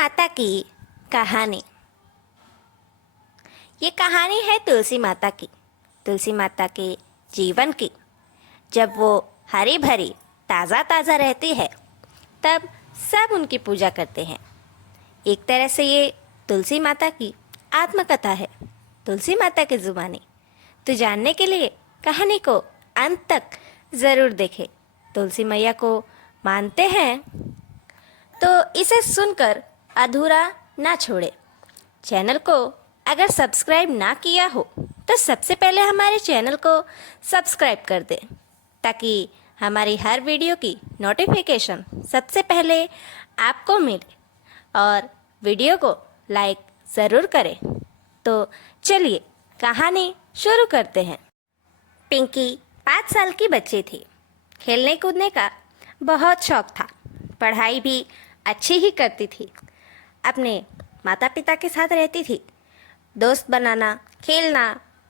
माता की कहानी। ये कहानी है तुलसी माता की, तुलसी माता के जीवन की। जब वो हरी भरी ताज़ा ताज़ा रहती है तब सब उनकी पूजा करते हैं। एक तरह से ये तुलसी माता की आत्मकथा है, तुलसी माता की ज़ुबानी। तो जानने के लिए कहानी को अंत तक ज़रूर देखें। तुलसी मैया को मानते हैं तो इसे सुनकर अधूरा ना छोड़े। चैनल को अगर सब्सक्राइब ना किया हो तो सबसे पहले हमारे चैनल को सब्सक्राइब कर दें ताकि हमारी हर वीडियो की नोटिफिकेशन सबसे पहले आपको मिले, और वीडियो को लाइक ज़रूर करें। तो चलिए कहानी शुरू करते हैं। पिंकी 5 साल की बच्ची थी। खेलने कूदने का बहुत शौक था, पढ़ाई भी अच्छी ही करती थी। अपने माता पिता के साथ रहती थी। दोस्त बनाना, खेलना,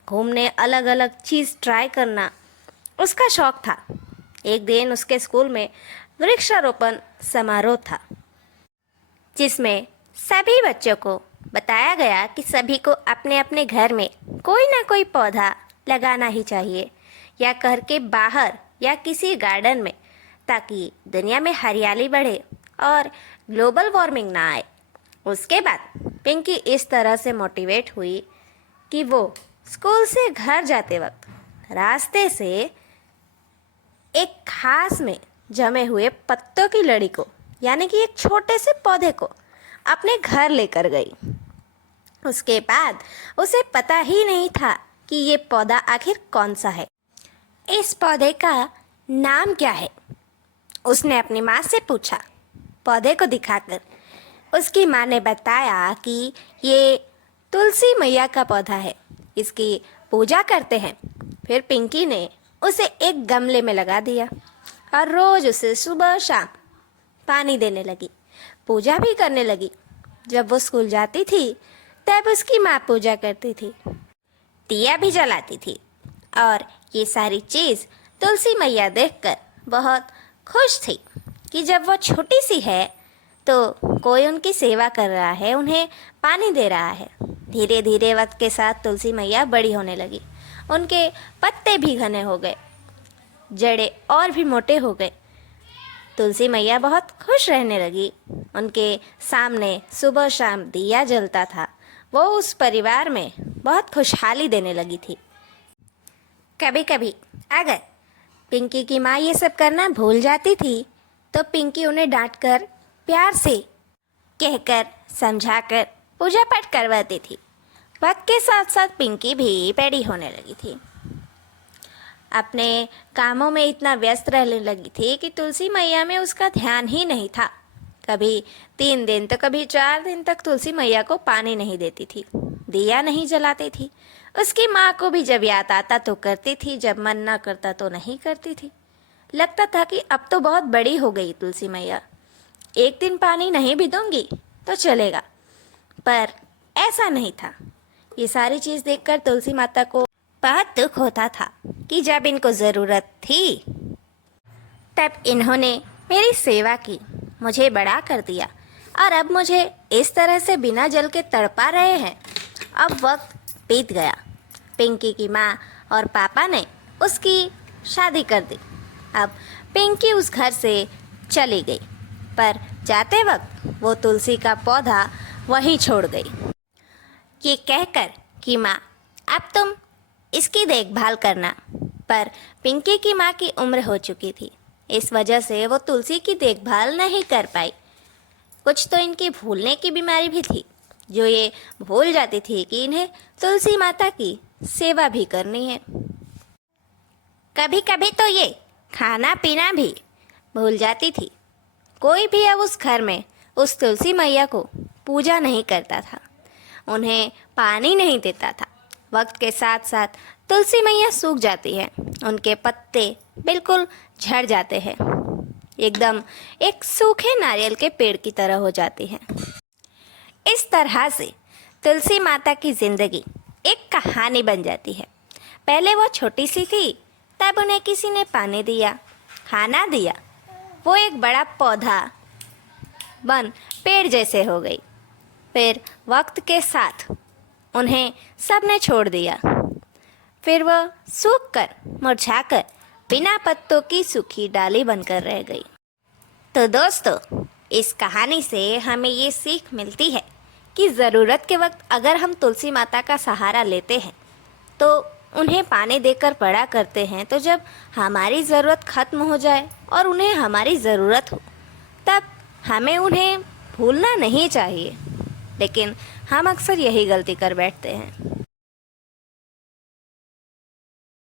घूमने, अलग अलग चीज़ ट्राई करना उसका शौक था। एक दिन उसके स्कूल में वृक्षारोपण समारोह था जिसमें सभी बच्चों को बताया गया कि सभी को अपने अपने घर में कोई ना कोई पौधा लगाना ही चाहिए, या घर के बाहर या किसी गार्डन में, ताकि दुनिया में हरियाली बढ़े और ग्लोबल वार्मिंग ना आए। उसके बाद पिंकी इस तरह से मोटिवेट हुई कि वो स्कूल से घर जाते वक्त रास्ते से एक घास में जमे हुए पत्तों की लड़ी को, यानी कि एक छोटे से पौधे को, अपने घर लेकर गई। उसके बाद उसे पता ही नहीं था कि ये पौधा आखिर कौन सा है, इस पौधे का नाम क्या है। उसने अपनी माँ से पूछा। पौधे को दिखाकर उसकी माँ ने बताया कि ये तुलसी मैया का पौधा है, इसकी पूजा करते हैं। फिर पिंकी ने उसे एक गमले में लगा दिया और रोज़ उसे सुबह शाम पानी देने लगी, पूजा भी करने लगी। जब वो स्कूल जाती थी तब उसकी माँ पूजा करती थी, दिया भी जलाती थी, और ये सारी चीज़ तुलसी मैया देखकर बहुत खुश थी कि जब वो छोटी सी है तो कोई उनकी सेवा कर रहा है, उन्हें पानी दे रहा है। धीरे धीरे वक्त के साथ तुलसी मैया बड़ी होने लगी। उनके पत्ते भी घने हो गए, जड़ें और भी मोटे हो गए। तुलसी मैया बहुत खुश रहने लगी। उनके सामने सुबह शाम दिया जलता था। वो उस परिवार में बहुत खुशहाली देने लगी थी। कभी कभी अगर पिंकी की माँ ये सब करना भूल जाती थी तो पिंकी उन्हें डांटकर, प्यार से कहकर, समझाकर पूजा पाठ करवाती थी। वक्त के साथ साथ पिंकी भी बड़ी होने लगी थी, अपने कामों में इतना व्यस्त रहने लगी थी कि तुलसी मैया में उसका ध्यान ही नहीं था। कभी 3 दिन तो कभी 4 दिन तक तुलसी मैया को पानी नहीं देती थी, दिया नहीं जलाती थी। उसकी माँ को भी जब याद आता तो करती थी, जब मन ना करता तो नहीं करती थी। लगता था कि अब तो बहुत बड़ी हो गई तुलसी मैया, एक दिन पानी नहीं भी दूंगी तो चलेगा, पर ऐसा नहीं था। ये सारी चीज़ देखकर तुलसी माता को बहुत दुख होता था कि जब इनको ज़रूरत थी तब इन्होंने मेरी सेवा की, मुझे बड़ा कर दिया, और अब मुझे इस तरह से बिना जल के तड़पा रहे हैं। अब वक्त बीत गया। पिंकी की माँ और पापा ने उसकी शादी कर दी। अब पिंकी उस घर से चली गई, पर जाते वक्त वो तुलसी का पौधा वहीं छोड़ गई, ये कहकर कि माँ अब तुम इसकी देखभाल करना। पर पिंकी की माँ की उम्र हो चुकी थी, इस वजह से वो तुलसी की देखभाल नहीं कर पाई। कुछ तो इनकी भूलने की बीमारी भी थी, जो ये भूल जाती थी कि इन्हें तुलसी माता की सेवा भी करनी है। कभी कभी तो ये खाना पीना भी भूल जाती थी। कोई भी अब उस घर में उस तुलसी मैया को पूजा नहीं करता था, उन्हें पानी नहीं देता था। वक्त के साथ साथ तुलसी मैया सूख जाती है, उनके पत्ते बिल्कुल झड़ जाते हैं, एकदम एक सूखे नारियल के पेड़ की तरह हो जाती हैं। इस तरह से तुलसी माता की ज़िंदगी एक कहानी बन जाती है। पहले वो छोटी सी थी, तब उन्हें किसी ने पानी दिया, खाना दिया, वो एक बड़ा पौधा वन पेड़ जैसे हो गई। फिर वक्त के साथ उन्हें सब ने छोड़ दिया। फिर वह सूखकर मुरझाकर बिना पत्तों की सूखी डाली बनकर रह गई। तो दोस्तों, इस कहानी से हमें ये सीख मिलती है कि ज़रूरत के वक्त अगर हम तुलसी माता का सहारा लेते हैं तो उन्हें पानी देकर बड़ा करते हैं, तो जब हमारी ज़रूरत ख़त्म हो जाए और उन्हें हमारी ज़रूरत हो तब हमें उन्हें भूलना नहीं चाहिए। लेकिन हम अक्सर यही गलती कर बैठते हैं।